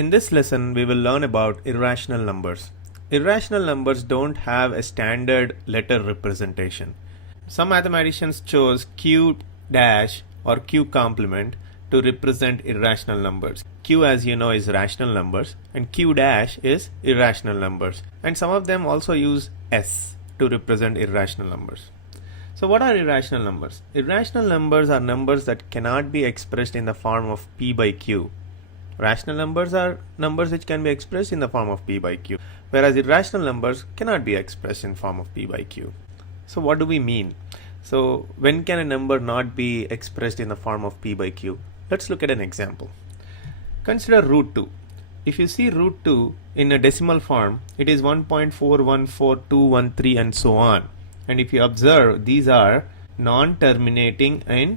In this lesson, we will learn about irrational numbers. Irrational numbers don't have a standard letter representation. Some mathematicians chose Q dash or Q complement to represent irrational numbers. Q, as you know, is rational numbers and Q dash is irrational numbers. And some of them also use S to represent irrational numbers. So what are irrational numbers? Irrational numbers are numbers that cannot be expressed in the form of P by Q. Rational numbers are numbers which can be expressed in the form of P by Q, whereas irrational numbers cannot be expressed in form of P by Q. So what do we mean? So when can a number not be expressed in the form of P by Q? Let's look at an example. Consider root 2. If you see root 2 in a decimal form, it is 1.414213 and so on. And if you observe, these are non-terminating and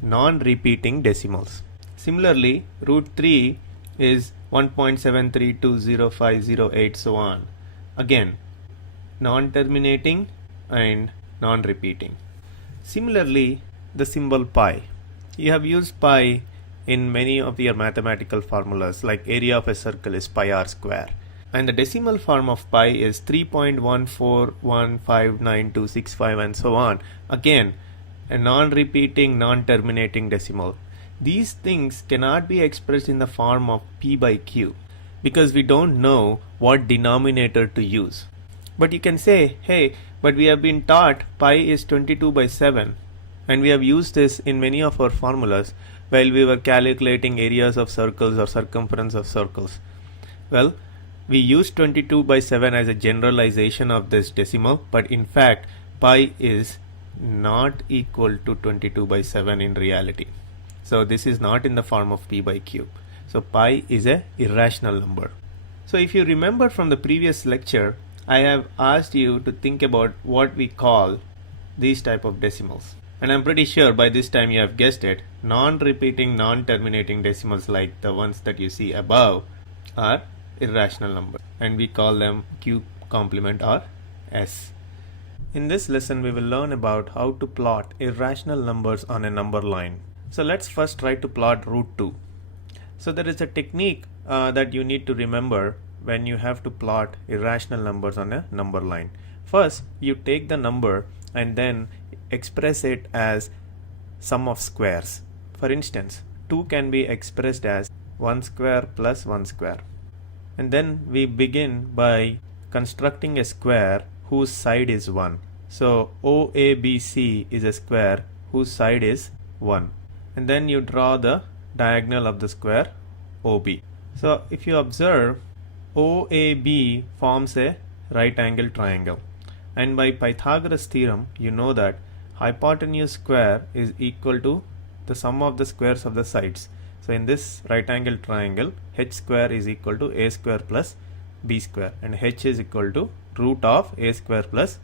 non-repeating decimals. Similarly, root 3 is 1.73205008 so on. Again, non-terminating and non-repeating. Similarly, the symbol pi. You have used pi in many of your mathematical formulas, like area of a circle is pi r square. And the decimal form of pi is 3.1415925 and so on. Again, a non-repeating, non-terminating decimal. These things cannot be expressed in the form of P by Q because we don't know what denominator to use. But you can say, hey, but we have been taught pi is 22 by 7 and we have used this in many of our formulas while we were calculating areas of circles or circumference of circles. Well, we use 22 by 7 as a generalization of this decimal, but in fact pi is not equal to 22 by 7 in reality. So this is not in the form of P by Q. So pi is a irrational number. So if you remember from the previous lecture, I have asked you to think about what we call these type of decimals. And I'm pretty sure by this time you have guessed it. Non-repeating, non-terminating decimals like the ones that you see above are irrational numbers. And we call them Q complement or S. In this lesson, we will learn about how to plot irrational numbers on a number line. So let's first try to plot root 2. So there is a technique that you need to remember when you have to plot irrational numbers on a number line. First, you take the number and then express it as sum of squares. For instance, 2 can be expressed as 1 square plus 1 square. And then we begin by constructing a square whose side is 1. So OABC is a square whose side is 1. And then you draw the diagonal of the square OB. So if you observe, OAB forms a right angle triangle. And by Pythagoras theorem, you know that hypotenuse square is equal to the sum of the squares of the sides. So in this right angle triangle, h square is equal to a square plus b square, and h is equal to root of a square plus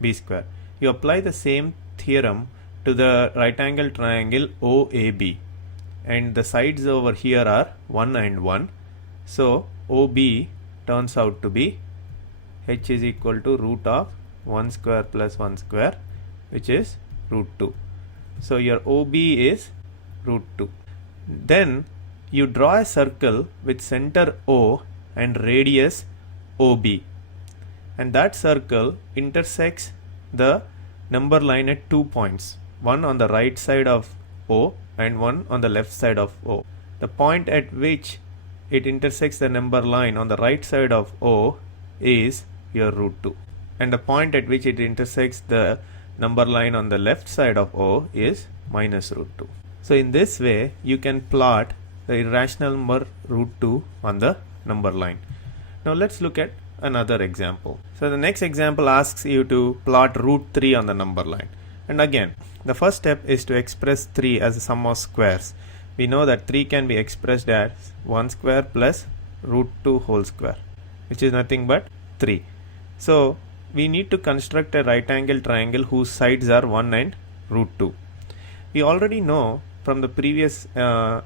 b square. You apply the same theorem to the right angle triangle OAB, and the sides over here are 1 and 1. So OB turns out to be h is equal to root of 1 square plus 1 square, which is root 2. So your OB is root 2. Then you draw a circle with center O and radius OB, and that circle intersects the number line at 2 points, one on the right side of O and one on the left side of O. The point at which it intersects the number line on the right side of O is your root 2, and the point at which it intersects the number line on the left side of O is minus root 2. So in this way you can plot the irrational number root 2 on the number line. Now let's look at another example. So the next example asks you to plot root 3 on the number line. And again, the first step is to express 3 as a sum of squares. We know that 3 can be expressed as 1 square plus root 2 whole square, which is nothing but 3. So we need to construct a right angle triangle whose sides are 1 and root 2. We already know from the previous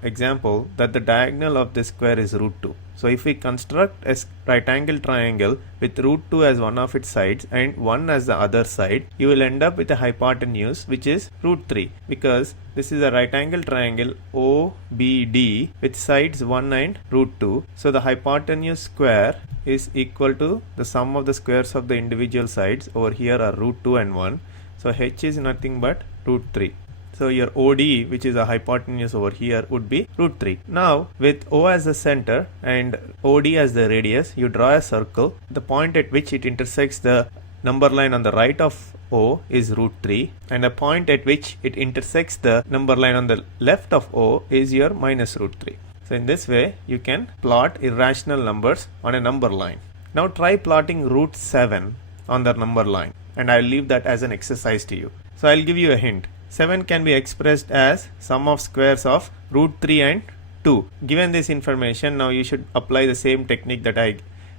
example that the diagonal of this square is root 2. So if we construct a right angle triangle with root 2 as one of its sides and 1 as the other side, you will end up with a hypotenuse which is root 3, because this is a right angle triangle OBD with sides 1 and root 2. So the hypotenuse square is equal to the sum of the squares of the individual sides. Over here are root 2 and 1. So h is nothing but root 3. So your OD, which is a hypotenuse over here, would be root 3. Now with O as the center and OD as the radius, you draw a circle. The point at which it intersects the number line on the right of O is root 3, and the point at which it intersects the number line on the left of O is your minus root 3. So in this way you can plot irrational numbers on a number line. Now try plotting root 7 on the number line, and I'll leave that as an exercise to you. So I'll give you a hint. 7 can be expressed as sum of squares of root 3 and 2. Given this information, now you should apply the same technique that I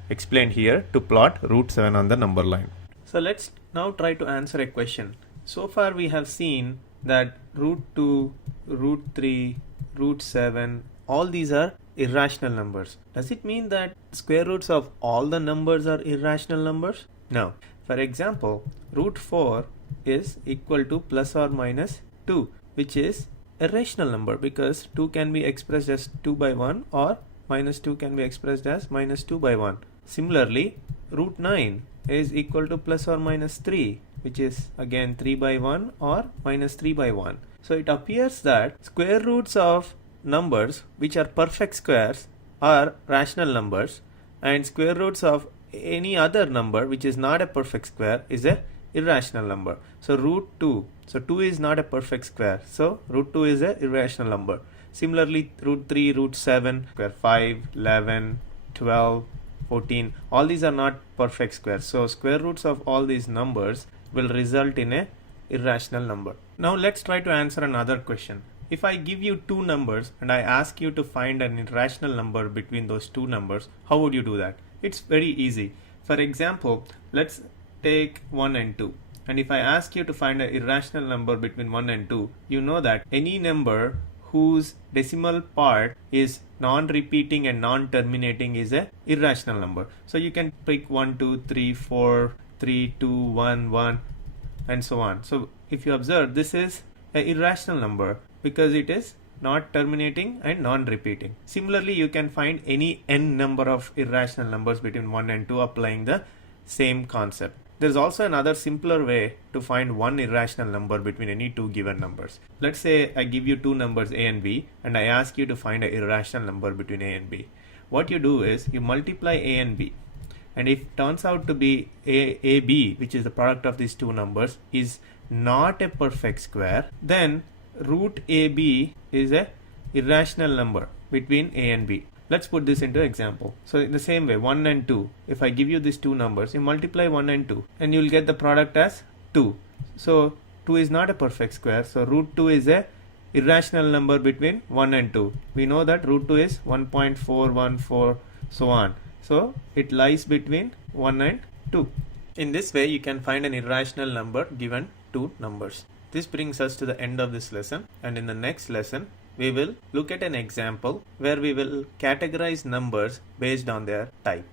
explained here to plot root 7 on the number line. So let's now try to answer a question. So far we have seen that root 2, root 3, root 7, all these are irrational numbers. Does it mean that square roots of all the numbers are irrational numbers? No. For example, root 4 is equal to plus or minus 2, which is a rational number because 2 can be expressed as 2 by 1 or minus 2 can be expressed as minus 2 by 1. Similarly, root 9 is equal to plus or minus 3, which is again 3 by 1 or minus 3 by 1. So it appears that square roots of numbers which are perfect squares are rational numbers, and square roots of any other number which is not a perfect square is a irrational number. So root 2, so 2 is not a perfect square, so root 2 is a irrational number. Similarly, root 3, root 7, square 5, 11, 12, 14, all these are not perfect squares. So square roots of all these numbers will result in a irrational number. Now let's try to answer another question. If I give you two numbers and I ask you to find an irrational number between those two numbers, how would you do that? It's very easy. For example, let's take 1 and 2. And if I ask you to find an irrational number between 1 and 2, you know that any number whose decimal part is non-repeating and non-terminating is a irrational number. So you can pick 1, 2, 3, 4, 3, 2, 1, 1 and so on. So if you observe, this is an irrational number because it is not terminating and non-repeating. Similarly, you can find any n number of irrational numbers between 1 and 2 applying the same concept. There is also another simpler way to find one irrational number between any two given numbers. Let's say I give you two numbers a and b and I ask you to find an irrational number between a and b. What you do is you multiply a and b, and if it turns out to be ab, which is the product of these two numbers, is not a perfect square, then root ab is a irrational number between a and b. Let's put this into example. So in the same way, 1 and 2, if I give you these two numbers, you multiply 1 and 2 and you will get the product as 2. So 2 is not a perfect square, so root 2 is a irrational number between 1 and 2. We know that root 2 is 1.414, so on. So it lies between 1 and 2. In this way, you can find an irrational number given two numbers. This brings us to the end of this lesson, and in the next lesson, we will look at an example where we will categorize numbers based on their type.